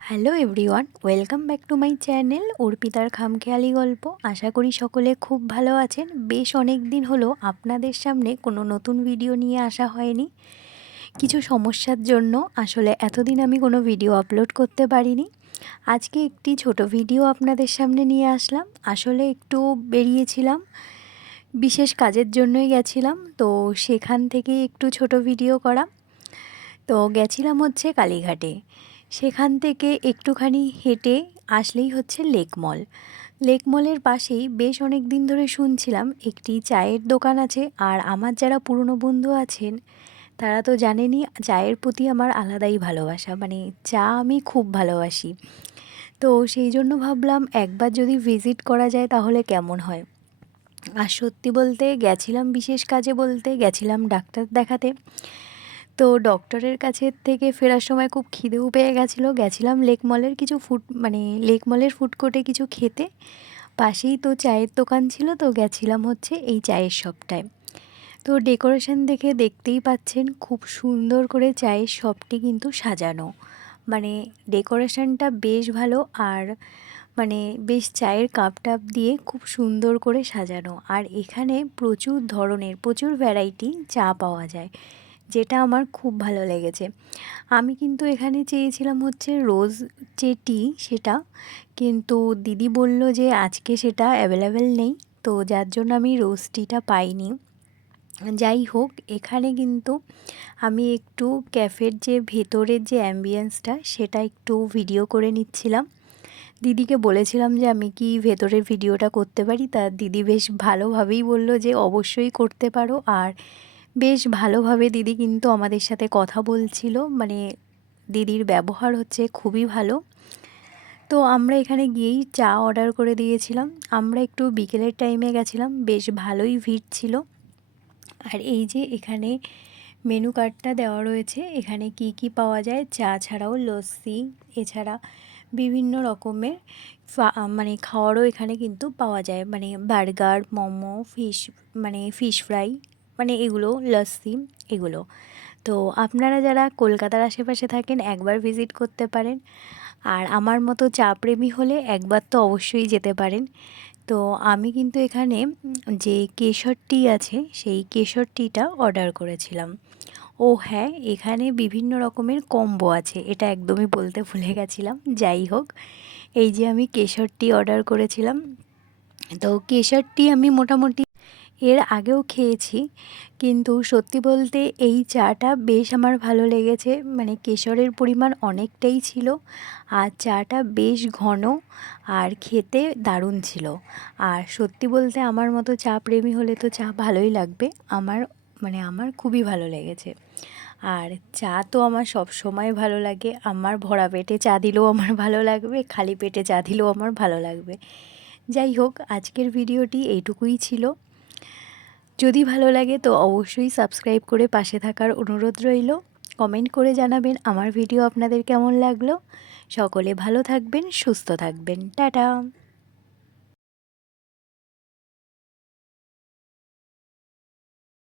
Hello everyone welcome back to my channel অর্পিতার খামখেয়ালি গল্প আশা করি সকলে খুব ভালো আছেন। বেশ অনেক দিন হলো আপনাদের সামনে কোনো নতুন ভিডিও নিয়ে আসা হয়নি। কিছু সমস্যার জন্য আসলে এতদিন আমি কোনো ভিডিও আপলোড করতে পারিনি। আজকে একটি ছোট ভিডিও আপনাদের সামনে নিয়ে আসলাম। আসলে একটু বেরিয়েছিলাম, বিশেষ কাজের জন্যই গেছিলাম। তো সেখান থেকে একটু ছোট ভিডিও করা। তো গেছিলাম হচ্ছে কালীঘাটে। সেখান থেকে একটুখানি হেঁটে আসলেই হচ্ছে লেক মল। লেক মলের পাশেই বেশ অনেক দিন ধরে শুনছিলাম একটি চায়ের দোকান আছে আর আমার যারা পুরনো বন্ধু আছেন, তারা তো জানেনই চায়ের প্রতি আমার আলাদাই ভালোবাসা। মানে চা আমি খুব ভালোবাসি। তো সেই জন্য ভাবলাম একবার যদি ভিজিট করা যায় তাহলে কেমন হয়? আর সত্যি বলতে গেছিলাম বিশেষ কাজে বলতে গেছিলাম ডাক্তার দেখাতে। তো ডক্টরের কাছে থেকে ফেরার সময় খুব খিদেও পেয়ে গেছিল। গেছিলাম লেক মলের কিছু ফুড মানে লেক মলের ফুড কোর্টে কিছু খেতে। পাশেই তো চায়ের দোকান ছিল, তো গেছিলাম হচ্ছে এই চায়ের শপটায় তো ডেকোরেশন দেখে দেখতেই পাচ্ছেন, খুব সুন্দর করে চায়ের শপটি কিন্তু সাজানো। মানে ডেকোরেশনটা বেশ ভালো আর মানে বেশ চায়ের কাপ টাপ দিয়ে খুব সুন্দর করে সাজানো। আর এখানে প্রচুর ধরনের, প্রচুর ভ্যারাইটি চা পাওয়া যায়। যেটা আমার খুব ভালো লেগেছে। আমি কিন্তু এখানে চেয়েছিলাম হচ্ছে রোজ যে টি সেটা, কিন্তু দিদি বলল যে আজকে সেটা অ্যাভেলেবেল নেই, তো যার জন্য আমি রোজ টিটা পাইনি। যাই হোক, এখানে কিন্তু আমি একটু ক্যাফের যে ভেতরের যে অ্যাম্বিয়েন্সটা সেটা একটু ভিডিও করে নিচ্ছিলাম। দিদিকে বলেছিলাম যে আমি কি ভেতরের ভিডিওটা করতে পারি, তা দিদি বেশ ভালোভাবেই বলল যে অবশ্যই করতে পারো। আর বেশ ভালোভাবে দিদি কিন্তু আমাদের সাথে কথা বলছিল। মানে দিদির ব্যবহার হচ্ছে খুবই ভালো। তো আমরা এখানে গিয়েই চা অর্ডার করে দিয়েছিলাম। আমরা একটু বিকেলের টাইমে গেছিলাম। বেশ ভালোই ভিড় ছিল। আর এই যে এখানে মেনু কার্ডটা দেওয়া রয়েছে, এখানে কি কি পাওয়া যায়? চা ছাড়াও লস্যি, এছাড়া বিভিন্ন রকমের মানে খাওয়ারও এখানে কিন্তু পাওয়া যায়। মানে বার্গার, মোমো, ফিশ মানে ফিশ ফ্রাই মানে এগুলো, লস্যি, এগুলো। তো আপনারা যারা কলকাতার আশেপাশে থাকেন, একবার ভিজিট করতে পারেন। আর আমার মতো চা প্রেমী হলে একবার তো অবশ্যই যেতে পারেন। তো আমি কিন্তু এখানে যে কেশর টি আছে, সেই কেশর টিটা অর্ডার করেছিলাম। ও হ্যাঁ এখানে বিভিন্ন রকমের কম্বো আছে, এটা একদমই বলতে ভুলে গেছিলাম, যাই হোক। এই যে আমি কেশর টি অর্ডার করেছিলাম। তো কেশর টি আমি মোটামুটি এর আগেও খেয়েছি। কিন্তু সত্যি বলতে এই চাটা বেশ আমার ভালো লেগেছে। মানে কেশরের পরিমাণ অনেকটাই ছিল। আর চাটা বেশ ঘন আর খেতে দারুণ ছিল। আর সত্যি বলতে আমার মতো চা প্রেমী হলে তো চা ভালোই লাগবে। আমার মানে আমার খুবই ভালো লেগেছে। আর চা তো আমার সব সময় ভালো লাগে। আমার ভরা পেটে চা দিলেও আমার ভালো লাগবে। খালি পেটে চা দিলেও আমার ভালো লাগবে। যাই হোক, আজকের ভিডিওটি এইটুকুই ছিল। যদি ভালো লাগে তো অবশ্যই সাবস্ক্রাইব করে পাশে থাকার অনুরোধ রইল। কমেন্ট করে জানাবেন আমার ভিডিও আপনাদের কেমন লাগল। সকলে ভালো থাকবেন, সুস্থ থাকবেন। টাটা!